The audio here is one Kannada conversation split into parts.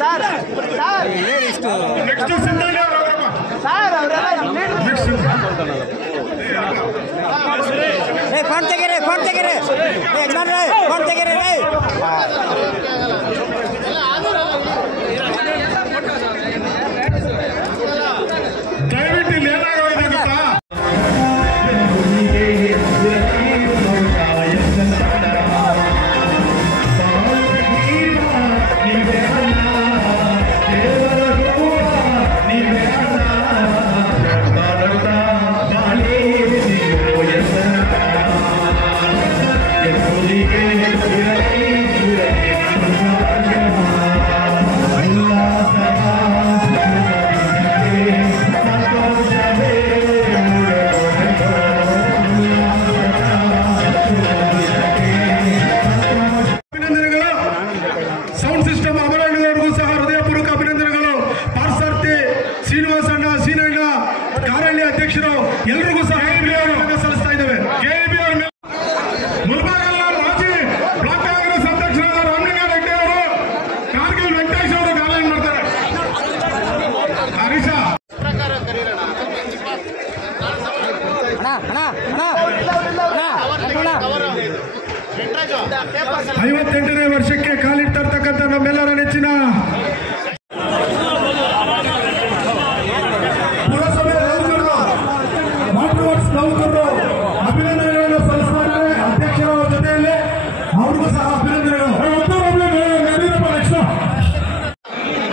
ಸರ್ ಫೋನ್ ತೆಗೀರಿ ಯಜಮಾನ್ರೆ ಫೋನ್ ತೆಗೀರಿ ದಯವಿಟ್ಟು ಇಲ್ಲಿ ಏನಾಗೋಗಿದೆ ಗೊತ್ತಾ ಎಲ್ರಿಗೂ ಸಹ ಸಲ್ಲಿಸ್ತಾ ಇದ್ದೇವೆ. ಮುಳಬಾಗಿಲಿನ ಮಾಜಿ ಬ್ಲಾಕ್ ಕಾಂಗ್ರೆಸ್ ಅಧ್ಯಕ್ಷರಾದ ರಾಮಲಿಂಗ ರೆಡ್ಡಿ ಅವರು ಕಾರ್ಗಿಲ್ ವೆಂಕಟೇಶ್ ಅವರು ಗಾಯನ ಮಾಡ್ತಾರೆ. ಹರೀಶ 58ನೇ ವರ್ಷಕ್ಕೆ ಕಾಲಿಟ್ಟಿರ್ತಕ್ಕಂಥ ನಮ್ಮೆಲ್ಲರ ನೆಚ್ಚಿನ ನೌಕರರು ಅಭಿನಂದನೆಗಳನ್ನು ಸಲ್ಲಿಸುತ್ತಾರೆ. ಅಧ್ಯಕ್ಷರ ಜೊತೆಯಲ್ಲಿ ಅವ್ರಿಗೂ ಸಹ ಅಭಿನಂದನೆಗಳು.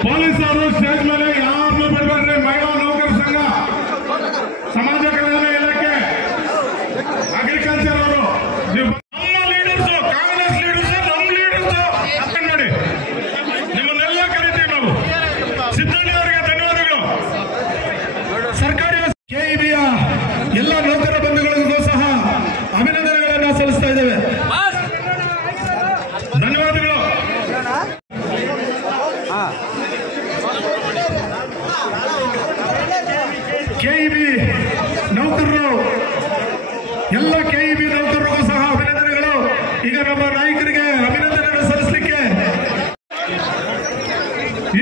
ಪೊಲೀಸರು ಸ್ಟೇಜ್ ಮೇಲೆ ಯಾರನ್ನೂ ಬಿಡಬೇಡ್ರಿ. ಮಹಿಳಾ ನೌಕರ ಸಂಘ, ಸಮಾಜ ಕಲ್ಯಾಣ ಇಲಾಖೆ, ಅಗ್ರಿಕಲ್ಚರ್ ಅವರು ನಮ್ಮ ಲೀಡರ್ಸು, ಕಾಂಗ್ರೆಸ್ ಲೀಡರ್ಸು, ನಮ್ಮ ಲೀಡರ್ಸು ಅಷ್ಟೇ ನೋಡಿ. ನಿಮ್ಮನ್ನೆಲ್ಲ ಕರಿತೀವಿ ನಾವು. ಸಿದ್ದಣ್ಣ ಅವರಿಗೆ ಧನ್ಯವಾದಗಳು. ಸರ್ಕಾರಿ ಕೆಇಬಿಯ ಎಲ್ಲ ನೌಕರ ಬಂಧುಗಳಿಗೂ ಸಹ ಅಭಿನಂದನೆಗಳನ್ನು ಸಲ್ಲಿಸ್ತಾ ಇದ್ದೇವೆ. ಧನ್ಯವಾದಗಳು. ಕೆಇಬಿ ನೌಕರರು, ಎಲ್ಲ ಕೆಇಬಿ ನೌಕರರಿಗೂ ಸಹ ಅಭಿನಂದನೆಗಳು. ಈಗ ನಮ್ಮ ನಾಯಕರಿಗೆ ಅಭಿನಂದನೆಯನ್ನು ಸಲ್ಲಿಸಲಿಕ್ಕೆ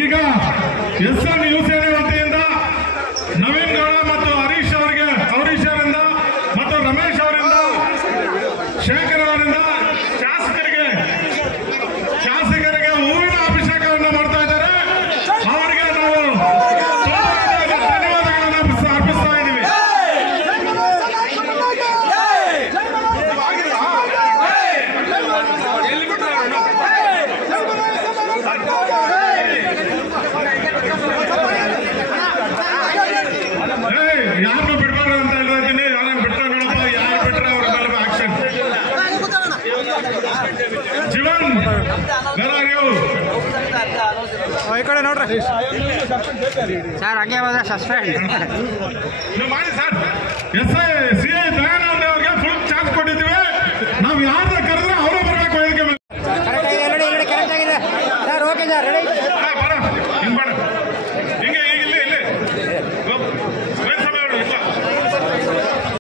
ಈಗ ಎಸ್ಎನ್ ಯುವಸೇನೆ ವತಿಯಿಂದ ನವೀನ್ ಗೌಡ ಮತ್ತು ಹರೀಶ್ ಅವರಿಗೆ, ಹರೀಶ್ ಅವರಿಂದ ಮತ್ತು ರಮೇಶ್ ಅವರಿಂದ, ಶೇಖರ್ ಅವರಿಂದ ಶಾಸಕರಿಗೆ ಹೂವಿನ ಅಭಿಷೇಕವನ್ನು ಮಾಡ್ತಾ ಇದ್ದಾರೆ. ಅವರಿಗೆ ನಾವು ಧನ್ಯವಾದಗಳನ್ನು ಅರ್ಪಿಸ್ತಾ ಇದ್ದೀವಿ. ಯಾರನ್ನು ಬಿಡಬಾರ್ದು ಅಂತ ಹೇಳಿದ್ದೀನಿ. ಯಾರನ್ನು ಬಿಟ್ಟರೆ ನೋಡಪ್ಪ, ಯಾರು ಬಿಟ್ಟರೆ ಅವ್ರ ಮೇಲೆ ಆಕ್ಷನ್. ಜೀವನ್ ಈ ಕಡೆ ನೋಡ್ರಿ ಸರ್, ಹಂಗೆ ಹೋದ್ರೆ ಸಸ್ಪೆಂಡ್ ನೀವು ಮಾಡಿ ಸರ್. SI CI ದಯಾನಂದ ಅವ್ರಿಗೆ ಫುಲ್ ಚಾನ್ಸ್ ಕೊಟ್ಟಿದ್ದೀವಿ. ನಾವು ಯಾರನ್ನ ಕರೆದ್ರೆ ಅವರೇ ಬರಬೇಕು. ಕರೆಕ್ಟ್ ಆಗಿದೆ ಸರ್. Okay sir, ready.